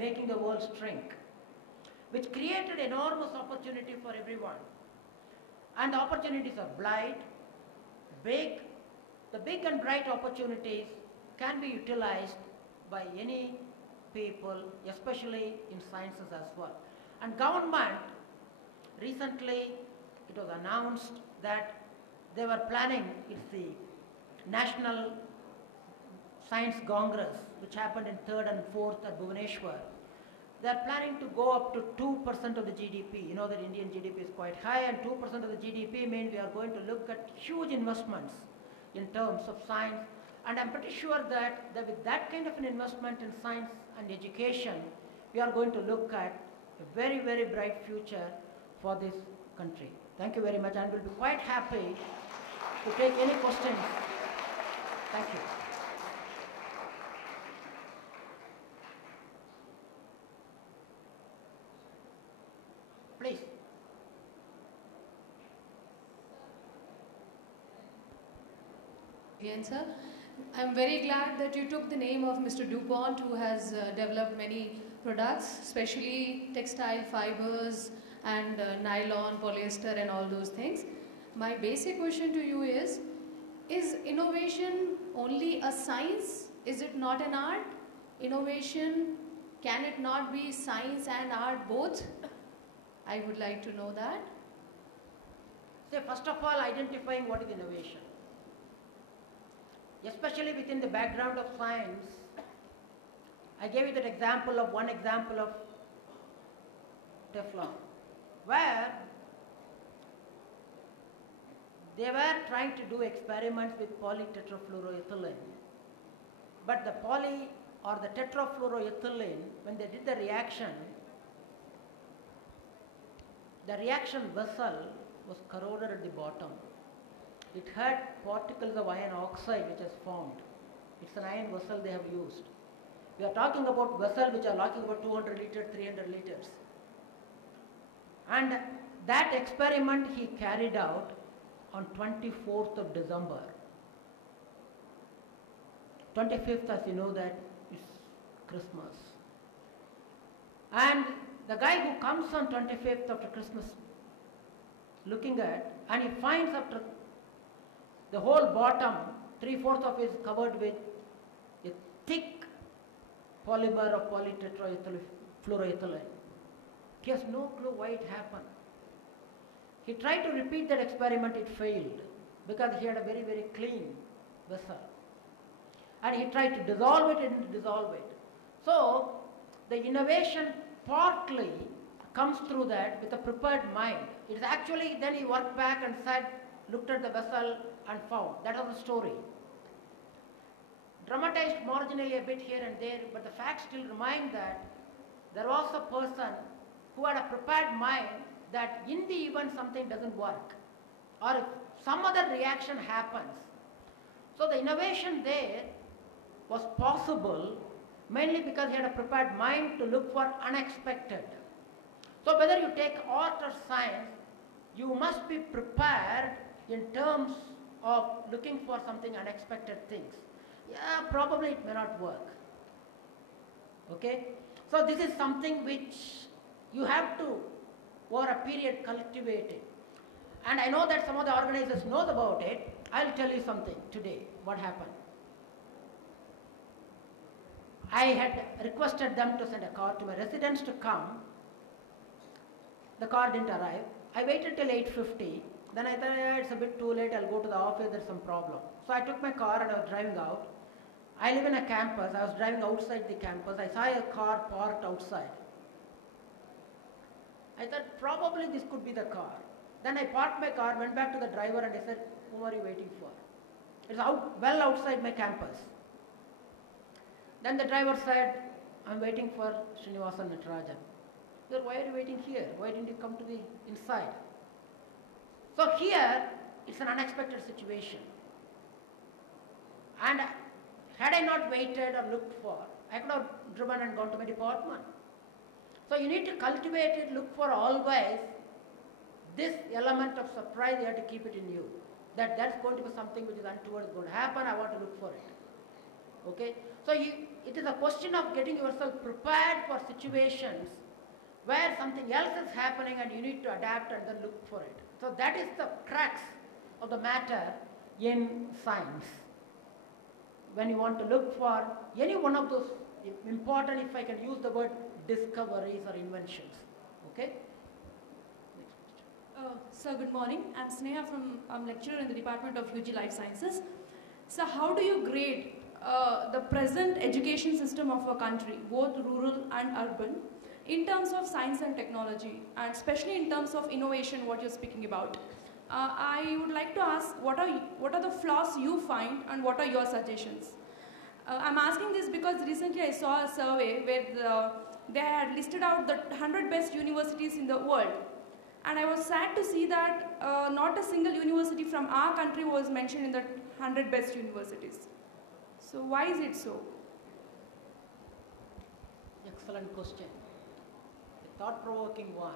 making the world shrink, which created enormous opportunity for everyone. And the opportunities are big. The big and bright opportunities can be utilized by any people, especially in sciences as well. And government, recently it was announced that they were planning, it's the National Science Congress, which happened in 3rd and 4th at Bhubaneswar. They are planning to go up to 2% of the GDP. You know that Indian GDP is quite high, and 2% of the GDP means we are going to look at huge investments in terms of science. And I'm pretty sure that with that kind of an investment in science and education, we are going to look at a very, very bright future for this country. Thank you very much, and we'll be quite happy to take any questions. Thank you. Please. Again, sir. I'm very glad that you took the name of Mr. DuPont, who has developed many products, especially textile fibers and nylon, polyester and all those things. My basic question to you is innovation only a science? Is it not an art? Innovation, can it not be science and art both? I would like to know that. So first of all, identifying what is innovation. Especially within the background of science, I gave you that example of one example of Teflon, where they were trying to do experiments with polytetrafluoroethylene. But the poly or the tetrafluoroethylene, when they did the reaction vessel was corroded at the bottom. It had particles of iron oxide which has formed. It's an iron vessel they have used. We are talking about vessels which are talking about 200 liters, 300 liters. And that experiment he carried out on 24th of December. 25th, as you know, that is Christmas. And the guy who comes on 25th after Christmas looking at, and he finds after the whole bottom, 3/4 of it is covered with a thick polymer of polytetrafluoroethylene. He has no clue why it happened. He tried to repeat that experiment, it failed because he had a very, very clean vessel. And he tried to dissolve it and dissolve it. So the innovation partly comes through that with a prepared mind. It is actually then he worked back and said, looked at the vessel and found. That was the story. Dramatized marginally a bit here and there, but the facts still remind that there was a person who had a prepared mind that in the event something doesn't work or if some other reaction happens. So the innovation there was possible mainly because he had a prepared mind to look for unexpected. So whether you take art or science, you must be prepared in terms of looking for something unexpected things. Yeah, probably it may not work. Okay? So this is something which you have to, over a period, cultivate it. And I know that some of the organizers know about it. I'll tell you something today, what happened. I had requested them to send a car to my residents to come. The car didn't arrive. I waited till 8:50. Then I thought, yeah, it's a bit too late, I'll go to the office, there's some problem. So I took my car and I was driving out. I live in a campus, I was driving outside the campus. I saw a car parked outside. I thought probably this could be the car. Then I parked my car, went back to the driver and I said, whom are you waiting for? It's well outside my campus. Then the driver said, I'm waiting for S.Natarajan. He said, why are you waiting here? Why didn't you come to the inside? So here, it's an unexpected situation. And had I not waited or looked for, I could have driven and gone to my department. So you need to cultivate it, look for always this element of surprise, you have to keep it in you. That's going to be something which is untoward is going to happen, I want to look for it. Okay? So it is a question of getting yourself prepared for situations where something else is happening and you need to adapt and then look for it. So that is the crux of the matter in science. When you want to look for any one of those important, if I can use the word, discoveries or inventions. Okay? Sir, good morning. I'm Sneha I'm lecturer in the Department of UG Life Sciences. So how do you grade the present education system of our country, both rural and urban, in terms of science and technology, and especially in terms of innovation, what you're speaking about? I would like to ask, what are the flaws you find and what are your suggestions? I'm asking this because recently I saw a survey where they had listed out the 100 best universities in the world. And I was sad to see that not a single university from our country was mentioned in the 100 best universities. So why is it so? Excellent question. A thought-provoking one.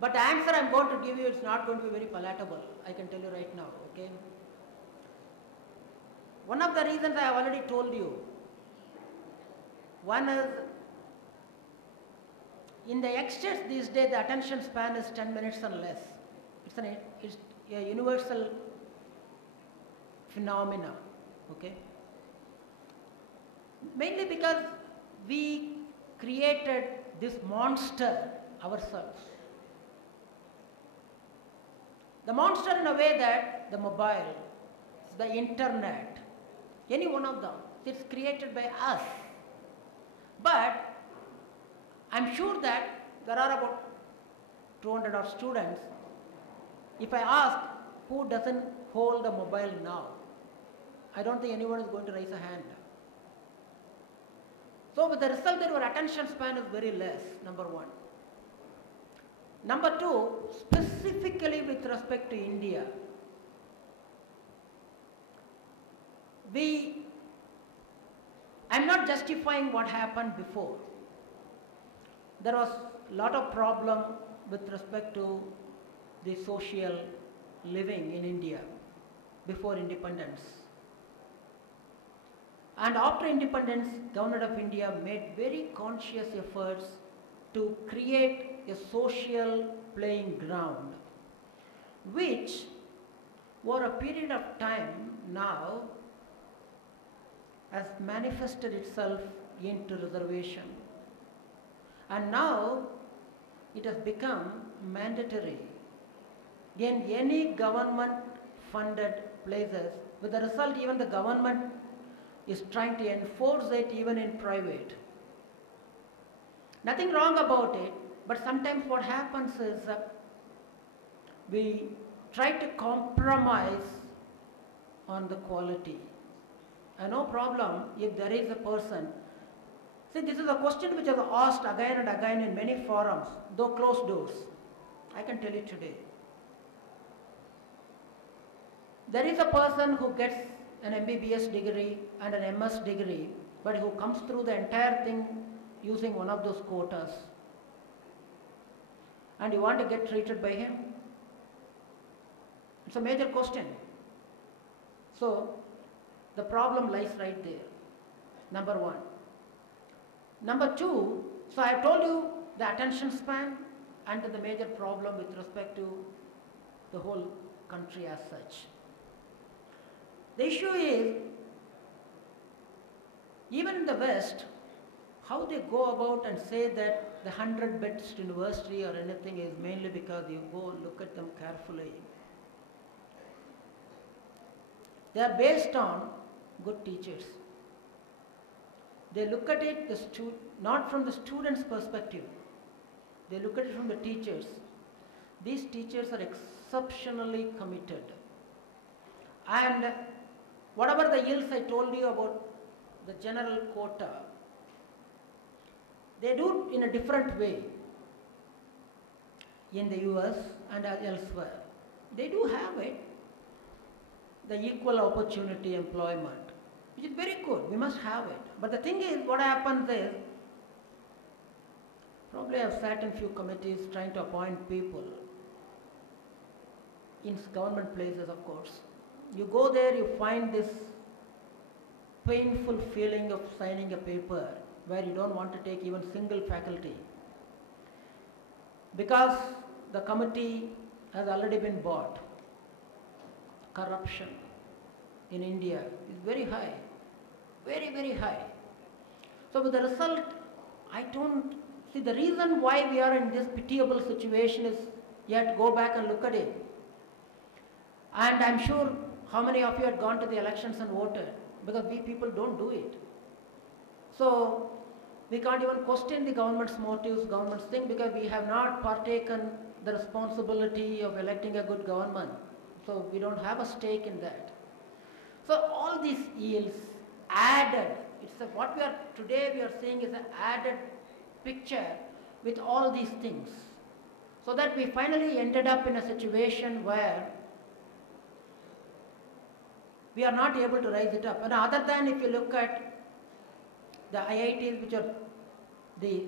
But the answer I'm going to give you is not going to be very palatable. I can tell you right now, okay? One of the reasons I have already told you. One is, in the youngsters these days, the attention span is 10 minutes and less. It's a universal phenomena, okay? Mainly because we created this monster ourselves. The monster in a way that the mobile, the internet, any one of them, it's created by us. But I'm sure that there are about 200 odd students. If I ask who doesn't hold a mobile now, I don't think anyone is going to raise a hand. So with the result that your attention span is very less, number one. Number two, specifically with respect to India, I'm not justifying what happened before. There was a lot of problem with respect to the social living in India before independence. And after independence, Government of India made very conscious efforts to create a social playing ground, which over a period of time now has manifested itself into reservation. And now it has become mandatory in any government funded places, with the result even the government is trying to enforce it even in private. Nothing wrong about it, but sometimes what happens is we try to compromise on the quality. And no problem if there is a person. See, this is a question which is asked again and again in many forums, though closed doors. I can tell you today. There is a person who gets an MBBS degree and an MS degree, but who comes through the entire thing using one of those quotas. And you want to get treated by him? It's a major question. So, the problem lies right there, number one. Number two, so I have told you the attention span and the major problem with respect to the whole country as such. The issue is, even in the West, how they go about and say that the 100 best university or anything is mainly because you go and look at them carefully. They are based on good teachers. They look at it not from the student's perspective. They look at it from the teachers. These teachers are exceptionally committed. And whatever the ills I told you about the general quota, they do it in a different way in the US and elsewhere. They do have it, the equal opportunity employment, which is very good. We must have it. But the thing is, what happens is, probably I have sat in few committees trying to appoint people in government places, of course. You go there, you find this painful feeling of signing a paper where you don't want to take even single faculty, because the committee has already been bought. Corruption in India is very high, very, very high. So with the result, I don't see the reason why we are in this pitiable situation is yet go back and look at it. And I'm sure how many of you had gone to the elections and voted, because we people don't do it. So we can't even question the government's motives, government's thing, because we have not partaken the responsibility of electing a good government. So we don't have a stake in that. So all these yields added, what we are today we are seeing is an added picture with all these things. So that we finally ended up in a situation where we are not able to rise it up. And other than if you look at the IITs, which are the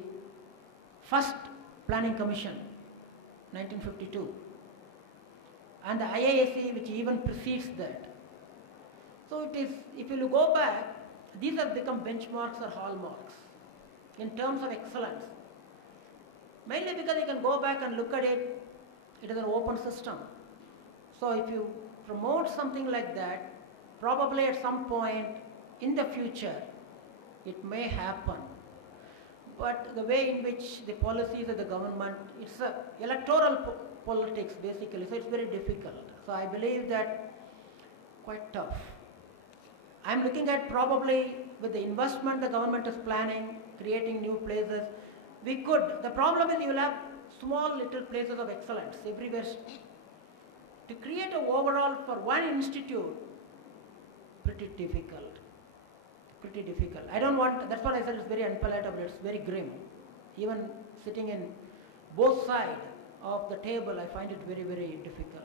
first planning commission, 1952, and the IISc, which even precedes that. So it is, if you go back, these have become benchmarks or hallmarks in terms of excellence. Mainly because you can go back and look at it, it is an open system. So if you promote something like that, probably at some point in the future, it may happen. But the way in which the policies of the government, it's a electoral politics basically, so it's very difficult. So I believe that quite tough. I'm looking at probably with the investment the government is planning, creating new places, we could, the problem is you will have small little places of excellence everywhere. To create an overall for one institute, pretty difficult. Pretty difficult. I don't want, that's what I said, it's very unpalatable, it's very grim. Even sitting in both sides of the table, I find it very, very difficult.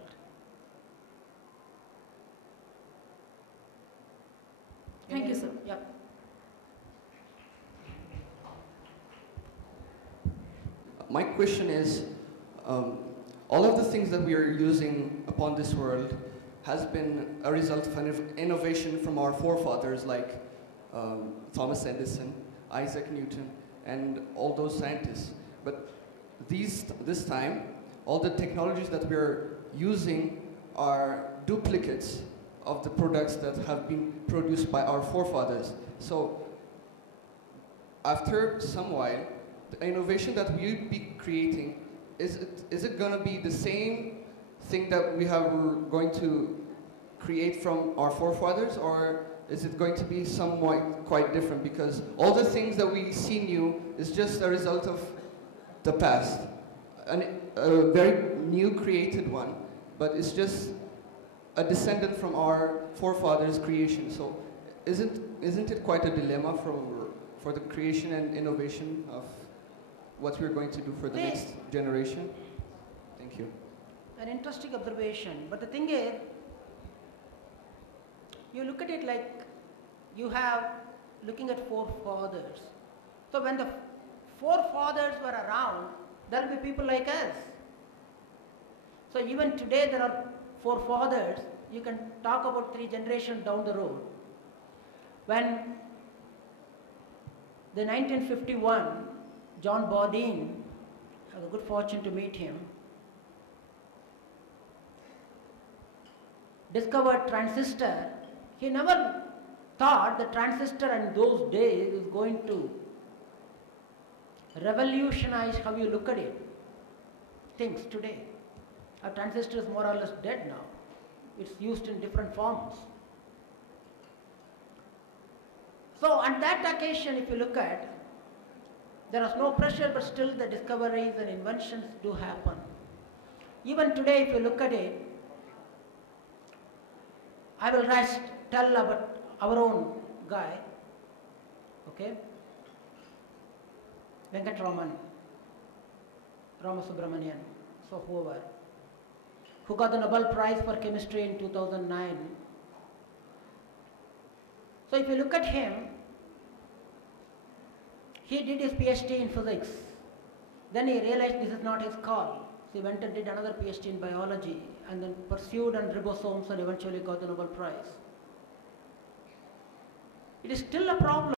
Thank you, sir. Yep. My question is, all of the things that we are using upon this world has been a result of an innovation from our forefathers like Thomas Edison, Isaac Newton, and all those scientists. But this time, all the technologies that we're using are duplicates of the products that have been produced by our forefathers. So after some while, the innovation that we'll be creating, is it going to be the same thing that we're going to create from our forefathers, or is it going to be somewhat quite different? Because all the things that we see new is just a result of the past, a very new created one, but it's just a descendant from our forefathers' creation. So isn't it quite a dilemma for the creation and innovation of what we're going to do for the next generation? Thank you. An interesting observation, but the thing is, you look at it like you have looking at forefathers. So when the forefathers were around, there will be people like us. So even today there are forefathers, you can talk about 3 generations down the road. When the 1951, John Bodine, I had the good fortune to meet him, discovered transistor. He never thought the transistor in those days is going to revolutionize how you look at it. Things today. A transistor is more or less dead now. It's used in different forms. So on that occasion, if you look at, there is no pressure, but still the discoveries and inventions do happen. Even today, if you look at it, I will just tell about our own guy, okay, Ramasubramanian, so whoever, who got the Nobel Prize for Chemistry in 2009. So if you look at him, he did his PhD in physics. Then he realized this is not his call. So he went and did another PhD in biology and then pursued on ribosomes and eventually got the Nobel Prize. it is still a problem.